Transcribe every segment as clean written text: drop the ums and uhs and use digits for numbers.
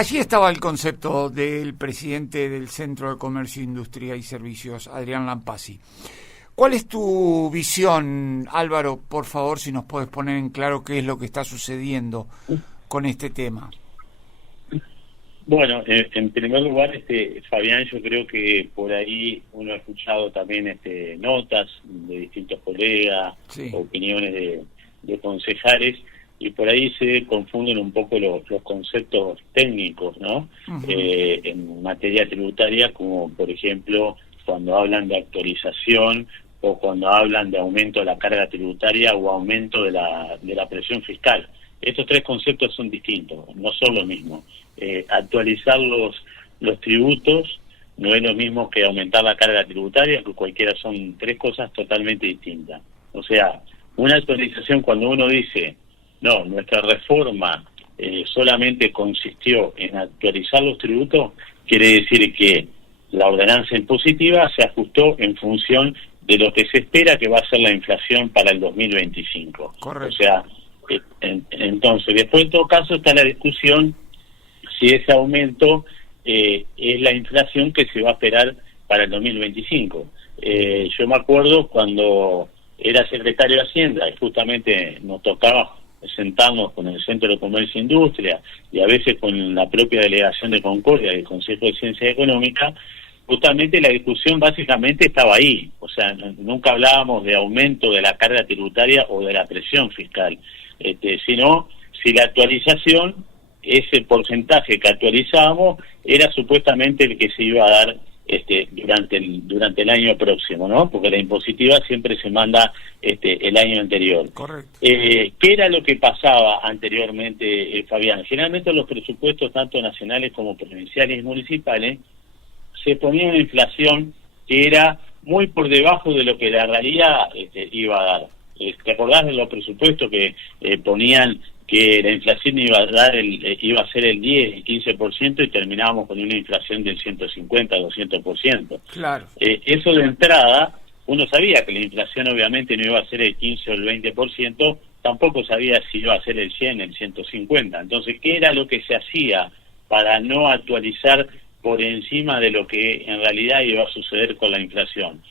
Allí estaba el concepto del presidente del Centro de Comercio, Industria y Servicios, Adrián Lampasi. ¿Cuál es tu visión, Álvaro? Por favor, si nos puedes poner en claro qué es lo que está sucediendo con este tema. Bueno, en primer lugar, Fabián, yo creo que por ahí uno ha escuchado también notas de distintos colegas, sí, opiniones de concejales, y por ahí se confunden un poco los conceptos técnicos, ¿no? Uh-huh. En materia tributaria, como por ejemplo cuando hablan de actualización o cuando hablan de aumento de la carga tributaria o aumento de la presión fiscal. Estos tres conceptos son distintos, no son lo mismo. Actualizar los tributos no es lo mismo que aumentar la carga tributaria, que cualquiera son tres cosas totalmente distintas. O sea, una actualización cuando uno dice, no, nuestra reforma solamente consistió en actualizar los tributos, quiere decir que la ordenanza impositiva se ajustó en función de lo que se espera que va a ser la inflación para el 2025. Correcto. O sea, entonces, después en todo caso está la discusión si ese aumento es la inflación que se va a esperar para el 2025. Yo me acuerdo cuando era secretario de Hacienda y justamente nos tocaba sentarnos con el Centro de Comercio e Industria y a veces con la propia delegación de Concordia del Consejo de Ciencia Económica, justamente la discusión básicamente estaba ahí. O sea, nunca hablábamos de aumento de la carga tributaria o de la presión fiscal, sino si la actualización, ese porcentaje que actualizábamos, era supuestamente el que se iba a dar durante el año próximo, ¿no? Porque la impositiva siempre se manda el año anterior. Correcto. ¿Qué era lo que pasaba anteriormente, Fabián? Generalmente los presupuestos, tanto nacionales como provinciales y municipales, se ponía una inflación que era muy por debajo de lo que la realidad iba a dar. ¿Te acordás de los presupuestos que ponían que la inflación iba a ser el 10, el 15% y terminábamos con una inflación del 150, 200%? Claro. Eso de entrada, uno sabía que la inflación obviamente no iba a ser el 15 o el 20%, tampoco sabía si iba a ser el 100, el 150. Entonces, ¿qué era lo que se hacía para no actualizar por encima de lo que en realidad iba a suceder con la inflación?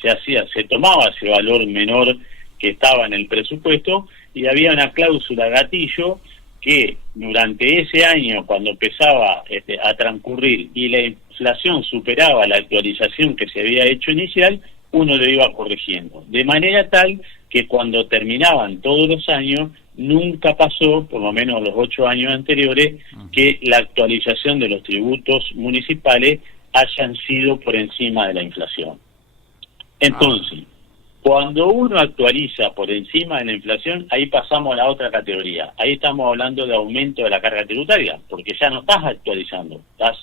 Se tomaba ese valor menor que estaba en el presupuesto y había una cláusula gatillo que durante ese año, cuando empezaba a transcurrir y la inflación superaba la actualización que se había hecho inicial, uno lo iba corrigiendo. De manera tal que cuando terminaban todos los años, nunca pasó, por lo menos los 8 años anteriores, que la actualización de los tributos municipales hayan sido por encima de la inflación. Entonces, cuando uno actualiza por encima de la inflación, ahí pasamos a la otra categoría. Ahí estamos hablando de aumento de la carga tributaria, porque ya no estás actualizando, estás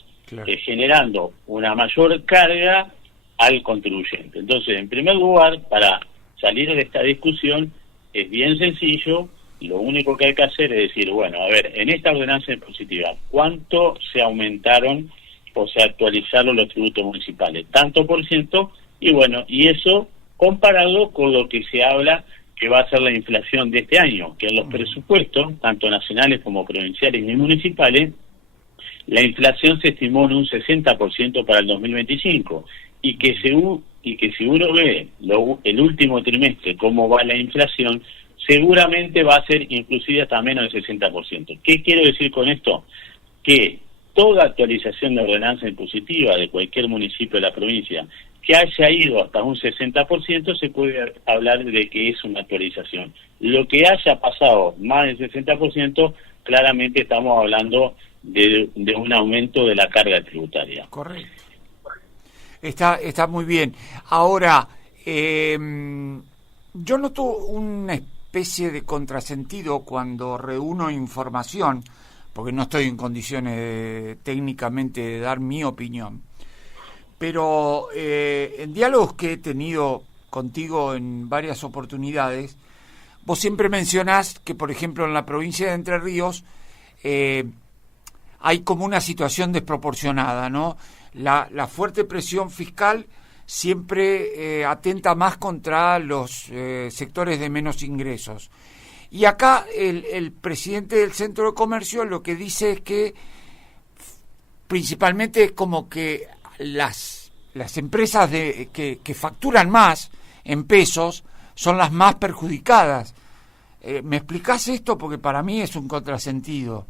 generando una mayor carga al contribuyente. Entonces, en primer lugar, para salir de esta discusión, es bien sencillo. Lo único que hay que hacer es decir, bueno, a ver, en esta ordenanza impositiva, ¿cuánto se aumentaron o se actualizaron los tributos municipales? Tanto por ciento, y bueno, y eso comparado con lo que se habla que va a ser la inflación de este año, que en los presupuestos, tanto nacionales como provinciales y municipales, la inflación se estimó en un 60% para el 2025, y que si uno ve el último trimestre cómo va la inflación, seguramente va a ser inclusive hasta menos del 60%. ¿Qué quiero decir con esto? Que toda actualización de ordenanza impositiva de cualquier municipio de la provincia que haya ido hasta un 60%, se puede hablar de que es una actualización. Lo que haya pasado más del 60%, claramente estamos hablando de un aumento de la carga tributaria. Correcto. Está muy bien. Ahora, yo noto una especie de contrasentido cuando reúno información, porque no estoy en condiciones técnicamente de dar mi opinión, pero en diálogos que he tenido contigo en varias oportunidades, vos siempre mencionás que, por ejemplo, en la provincia de Entre Ríos hay como una situación desproporcionada, ¿no? La fuerte presión fiscal siempre atenta más contra los sectores de menos ingresos. Y acá el presidente del Centro de Comercio lo que dice es que principalmente es como que las empresas que facturan más en pesos son las más perjudicadas. ¿Me explicás esto? Porque para mí es un contrasentido.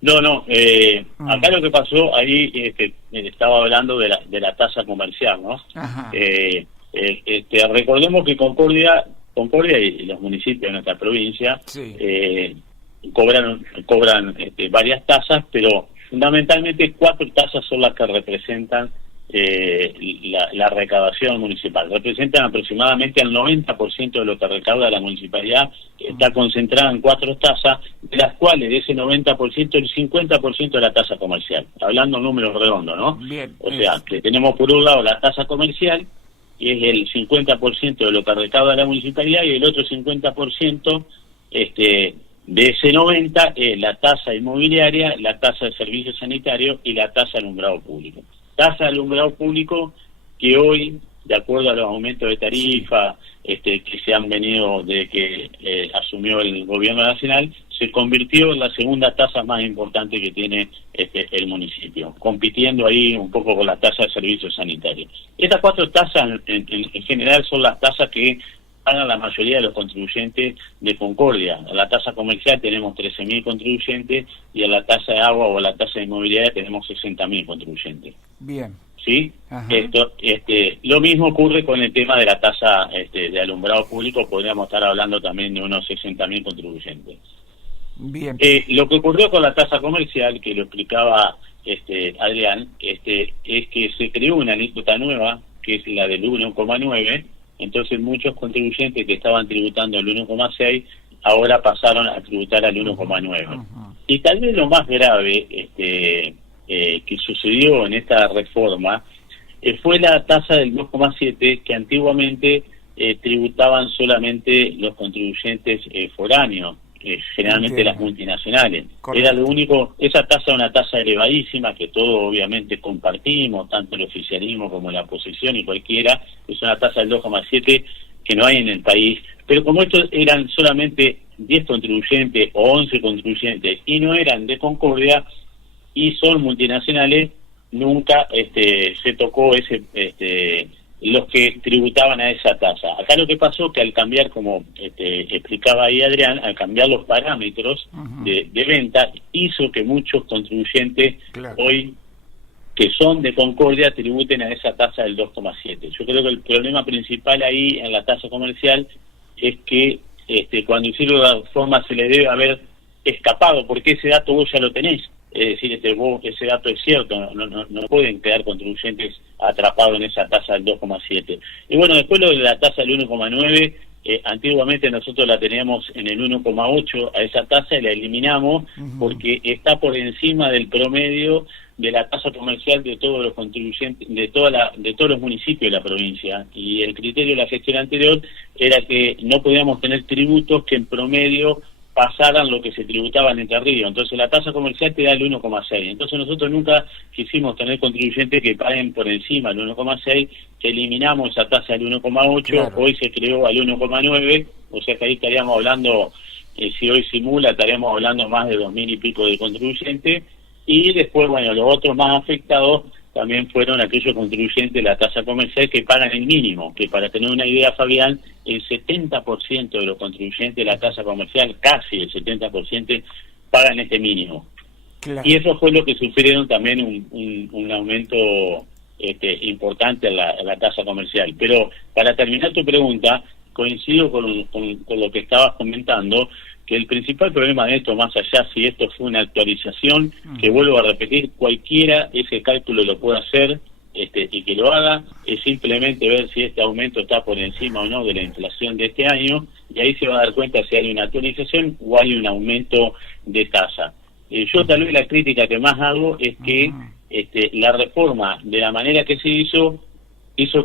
No, acá lo que pasó ahí, estaba hablando de la tasa comercial, ¿no? Ajá. Recordemos que Concordia y los municipios de nuestra provincia Sí. cobran varias tasas, pero fundamentalmente 4 tasas son las que representan la recaudación municipal. Representan aproximadamente al 90% de lo que recauda la municipalidad, que está concentrada en 4 tasas, de las cuales de ese 90%, el 50% de la tasa comercial. Hablando en números redondos, ¿no? Bien. O sea, que tenemos por un lado la tasa comercial, que es el 50% de lo que recauda la municipalidad, y el otro 50%, de ese 90, es la tasa inmobiliaria, la tasa de servicios sanitarios y la tasa de alumbrado público. Tasa de alumbrado público que hoy, de acuerdo a los aumentos de tarifa que se han venido de que asumió el gobierno nacional, se convirtió en la segunda tasa más importante que tiene el municipio, compitiendo ahí un poco con la tasa de servicios sanitarios. Estas 4 tasas en general son las tasas que pagan la mayoría de los contribuyentes de Concordia. A la tasa comercial tenemos 13.000 contribuyentes y a la tasa de agua o a la tasa de inmobiliaria tenemos 60.000 contribuyentes. Bien. ¿Sí? Ajá. Lo mismo ocurre con el tema de la tasa de alumbrado público, podríamos estar hablando también de unos 60.000 contribuyentes. Bien. Lo que ocurrió con la tasa comercial, que lo explicaba Adrián, es que se creó una alícuota nueva, que es la del 1,9, entonces muchos contribuyentes que estaban tributando el 1,6 ahora pasaron a tributar al 1,9. Y tal vez lo más grave que sucedió en esta reforma fue la tasa del 2,7, que antiguamente tributaban solamente los contribuyentes foráneos, generalmente las multinacionales. Correcto. Era lo único. Esa tasa es una tasa elevadísima que todos obviamente compartimos, tanto el oficialismo como la oposición y cualquiera. Es una tasa del 2,7 que no hay en el país, pero como estos eran solamente 10 contribuyentes o 11 contribuyentes y no eran de Concordia y son multinacionales, nunca se tocó los que tributaban a esa tasa. Acá lo que pasó que al cambiar, como explicaba ahí Adrián, al cambiar los parámetros de venta, hizo que muchos contribuyentes hoy que son de Concordia tributen a esa tasa del 2,7. Yo creo que el problema principal ahí en la tasa comercial es que cuando hicieron la reforma se le debe haber escapado, porque ese dato vos ya lo tenés. Es decir, ese dato es cierto, no pueden quedar contribuyentes atrapados en esa tasa del 2,7. Y bueno, después lo de la tasa del 1,9, antiguamente nosotros la teníamos en el 1,8 a esa tasa y la eliminamos porque está por encima del promedio de la tasa comercial de todos los contribuyentes, de todos los municipios de la provincia. Y el criterio de la gestión anterior era que no podíamos tener tributos que en promedio pasaran lo que se tributaba en Entre Ríos. Entonces la tasa comercial te da el 1,6. Entonces nosotros nunca quisimos tener contribuyentes que paguen por encima del 1,6, eliminamos esa tasa del 1,8, claro. Hoy se creó al 1,9, o sea que ahí estaríamos hablando, si hoy simula, estaríamos hablando más de 2.000 y pico de contribuyentes, y después, bueno, los otros más afectados también fueron aquellos contribuyentes de la tasa comercial que pagan el mínimo, que para tener una idea, Fabián, el 70% de los contribuyentes de la tasa comercial, casi el 70%, pagan este mínimo. Claro. Y eso fue lo que sufrieron también un aumento importante en la tasa comercial. Pero para terminar tu pregunta, coincido con lo que estabas comentando, que el principal problema de esto, más allá si esto fue una actualización, que vuelvo a repetir, cualquiera ese cálculo lo puede hacer y que lo haga, es simplemente ver si este aumento está por encima o no de la inflación de este año, y ahí se va a dar cuenta si hay una actualización o hay un aumento de tasa. Yo tal vez la crítica que más hago es que la reforma, de la manera que se hizo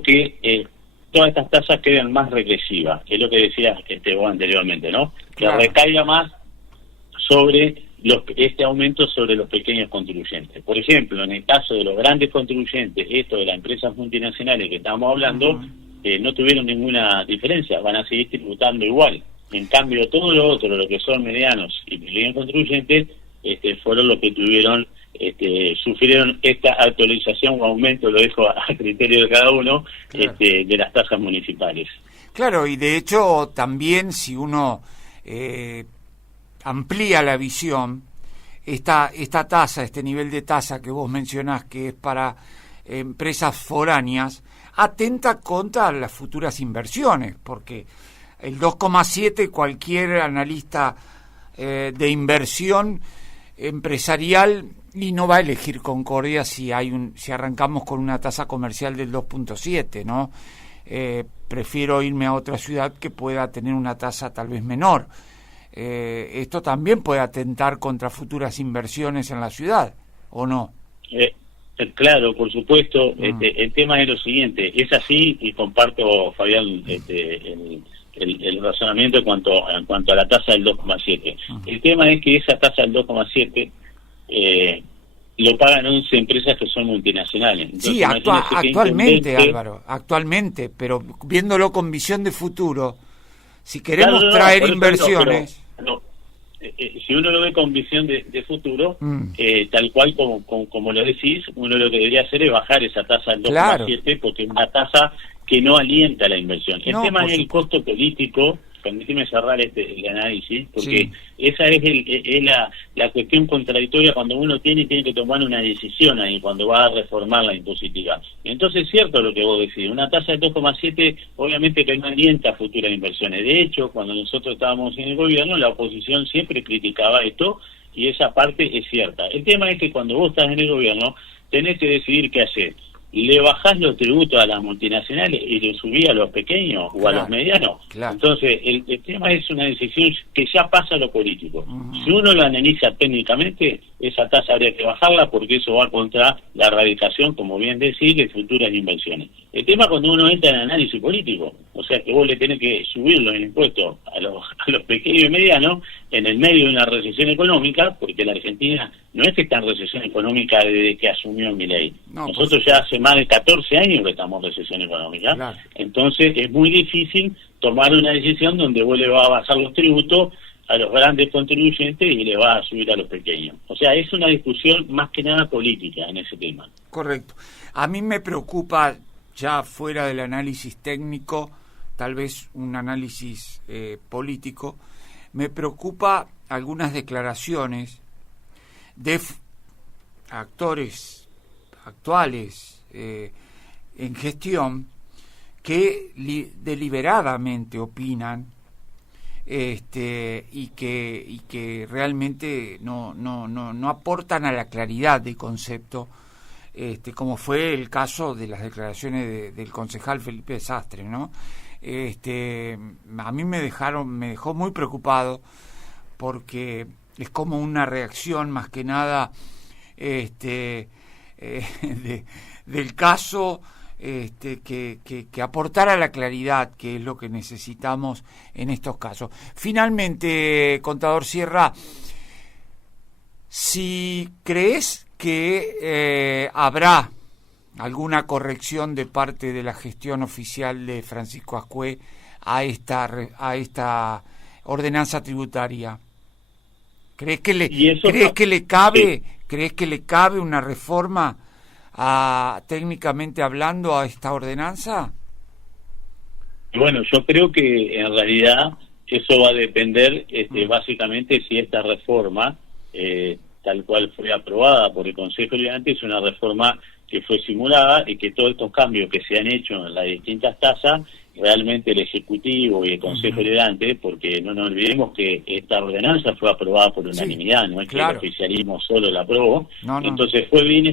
que todas estas tasas queden más regresivas, que es lo que decías vos anteriormente, ¿no? Claro. Que recaiga más sobre este aumento sobre los pequeños contribuyentes. Por ejemplo, en el caso de los grandes contribuyentes, esto de las empresas multinacionales que estamos hablando, no tuvieron ninguna diferencia, van a seguir tributando igual. En cambio, todo lo otro, lo que son medianos y pequeños contribuyentes, fueron los que tuvieron sufrieron esta actualización o aumento, lo dejo a criterio de cada uno, claro, de las tasas municipales. Claro, y de hecho también si uno amplía la visión, esta tasa, este nivel de tasa que vos mencionás que es para empresas foráneas, atenta contra las futuras inversiones, porque el 2,7 cualquier analista de inversión empresarial y no va a elegir Concordia si arrancamos con una tasa comercial del 2,7, ¿no? Prefiero irme a otra ciudad que pueda tener una tasa tal vez menor. Esto también puede atentar contra futuras inversiones en la ciudad, ¿o no? Claro, por supuesto. El tema es lo siguiente, es así, y comparto, Fabián, el razonamiento en cuanto a la tasa del 2,7. El tema es que esa tasa del 2,7 lo pagan 11 empresas que son multinacionales. Entonces, sí, actualmente, Álvaro, actualmente, pero viéndolo con visión de futuro, si queremos traer inversiones... si uno lo ve con visión de futuro, tal cual como lo decís, uno lo que debería hacer es bajar esa tasa al 2,7, claro, porque es una tasa que no alienta la inversión. El tema es el costo político. Permíteme cerrar el análisis, porque sí, esa es la cuestión contradictoria cuando uno tiene que tomar una decisión ahí, cuando va a reformar la impositiva. Entonces es cierto lo que vos decís, una tasa de 2,7 obviamente que no alienta futuras inversiones. De hecho, cuando nosotros estábamos en el gobierno, la oposición siempre criticaba esto, y esa parte es cierta. El tema es que cuando vos estás en el gobierno, tenés que decidir qué hacer. ¿Le bajás los tributos a las multinacionales y le subís a los pequeños o a los medianos? Claro. Entonces, el tema es una decisión que ya pasa a lo político. Si uno lo analiza técnicamente, esa tasa habría que bajarla porque eso va contra la erradicación, como bien decís, de futuras inversiones. El tema cuando uno entra en análisis político, o sea que vos le tenés que subir los impuestos a los pequeños y medianos en el medio de una recesión económica, porque la Argentina no es que está en recesión económica desde que asumió Milei. No, nosotros ya hace más de 14 años que estamos en recesión económica. Claro. Entonces es muy difícil tomar una decisión donde vos le vas a bajar los tributos a los grandes contribuyentes y le vas a subir a los pequeños. O sea, es una discusión más que nada política en ese tema. Correcto. A mí me preocupa, ya fuera del análisis técnico, tal vez un análisis político, me preocupa algunas declaraciones de actores actuales en gestión que deliberadamente opinan y que realmente no aportan a la claridad del concepto, como fue el caso de las declaraciones del concejal Felipe Sastre, ¿no? A mí me dejó muy preocupado porque es como una reacción más que nada del caso que aportara la claridad, que es lo que necesitamos en estos casos. Finalmente, contador Sierra, si crees que habrá alguna corrección de parte de la gestión oficial de Francisco Ascué a esta ordenanza tributaria, ¿crees que le cabe una reforma técnicamente hablando a esta ordenanza? Bueno, yo creo que en realidad eso va a depender básicamente si esta reforma tal cual fue aprobada por el Consejo Liberante es una reforma que fue simulada y que todos estos cambios que se han hecho en las distintas tasas, realmente el Ejecutivo y el Consejo Liberante, porque no nos olvidemos que esta ordenanza fue aprobada por unanimidad, no es que el oficialismo solo la aprobó, entonces fue bien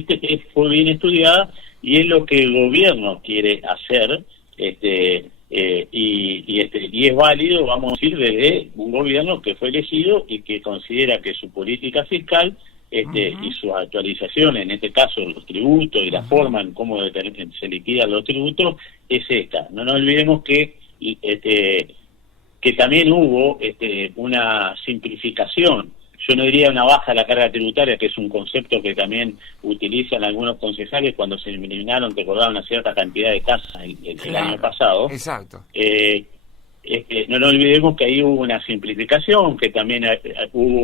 estudiada y es lo que el gobierno quiere hacer, y es válido, vamos a decir, desde un gobierno que fue elegido y que considera que su política fiscal y sus actualizaciones, en este caso los tributos y la forma en cómo se liquidan los tributos, es esta. No nos olvidemos que también hubo una simplificación. Yo no diría una baja de la carga tributaria, que es un concepto que también utilizan algunos concejales cuando se eliminaron, te acordás, una cierta cantidad de tasas el año pasado. Exacto. No nos olvidemos que ahí hubo una simplificación, que también hubo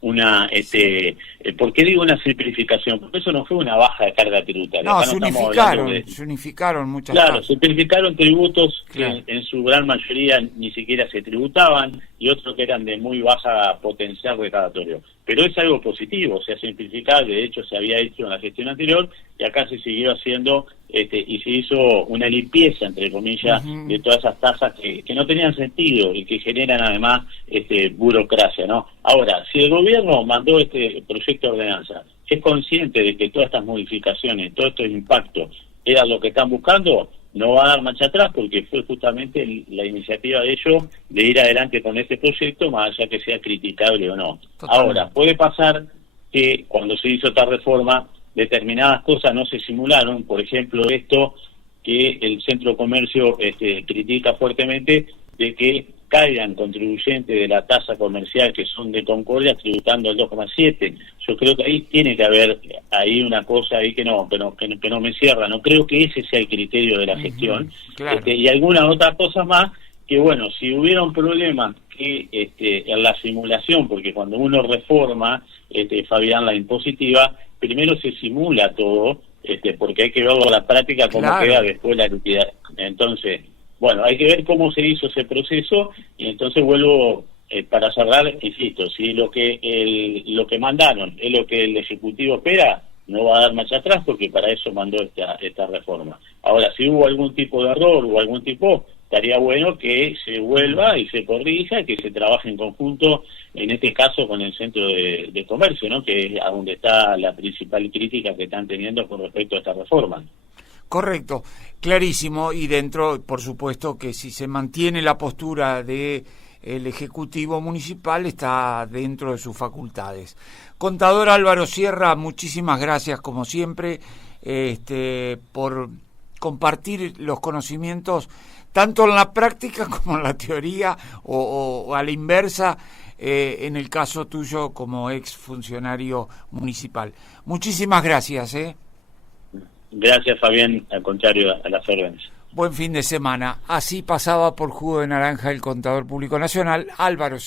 ¿por qué digo una simplificación? Porque eso no fue una baja de carga tributaria. No, Acá se unificaron muchas Claro, cosas. se simplificaron tributos Claro. que en su gran mayoría ni siquiera se tributaban y otros que eran de muy baja potencial recaudatorio. Pero es algo positivo, se ha simplificado, de hecho se había hecho en la gestión anterior y acá se siguió haciendo y se hizo una limpieza, entre comillas, de todas esas tasas que no tenían sentido y que generan además burocracia, ¿no? Ahora, si el gobierno mandó este proyecto de ordenanza, es consciente de que todas estas modificaciones, todos estos impactos, era lo que están buscando, no va a dar marcha atrás porque fue justamente la iniciativa de ellos de ir adelante con este proyecto, más allá que sea criticable o no. Totalmente. Ahora, puede pasar que cuando se hizo esta reforma, determinadas cosas no se simularon, por ejemplo esto que el Centro de Comercio critica fuertemente, de que caigan contribuyentes de la tasa comercial que son de Concordia tributando el 2,7. Yo creo que ahí tiene que haber ahí una cosa ahí que no me cierra. No creo que ese sea el criterio de la gestión. Claro. Y algunas otras cosas más que, bueno, si hubiera un problema que en la simulación, porque cuando uno reforma, Fabián, la impositiva, primero se simula todo, porque hay que verlo a la práctica cómo Claro. queda después la liquidación. Entonces, bueno, hay que ver cómo se hizo ese proceso y entonces vuelvo para cerrar, insisto, si lo que mandaron es lo que el Ejecutivo espera, no va a dar marcha atrás porque para eso mandó esta reforma. Ahora, si hubo algún tipo de error o algún tipo, estaría bueno que se vuelva y se corrija, que se trabaje en conjunto, en este caso con el Centro de Comercio, ¿no? Que es a donde está la principal crítica que están teniendo con respecto a esta reforma. Correcto, clarísimo, y dentro, por supuesto, que si se mantiene la postura de el Ejecutivo Municipal, está dentro de sus facultades. Contador Álvaro Sierra, muchísimas gracias, como siempre, por compartir los conocimientos, tanto en la práctica como en la teoría, o a la inversa, en el caso tuyo como ex funcionario municipal. Muchísimas gracias, Gracias, Fabián, al contrario, a las órdenes. Buen fin de semana. Así pasaba por Jugo de Naranja el contador público nacional, Álvaro Sierra.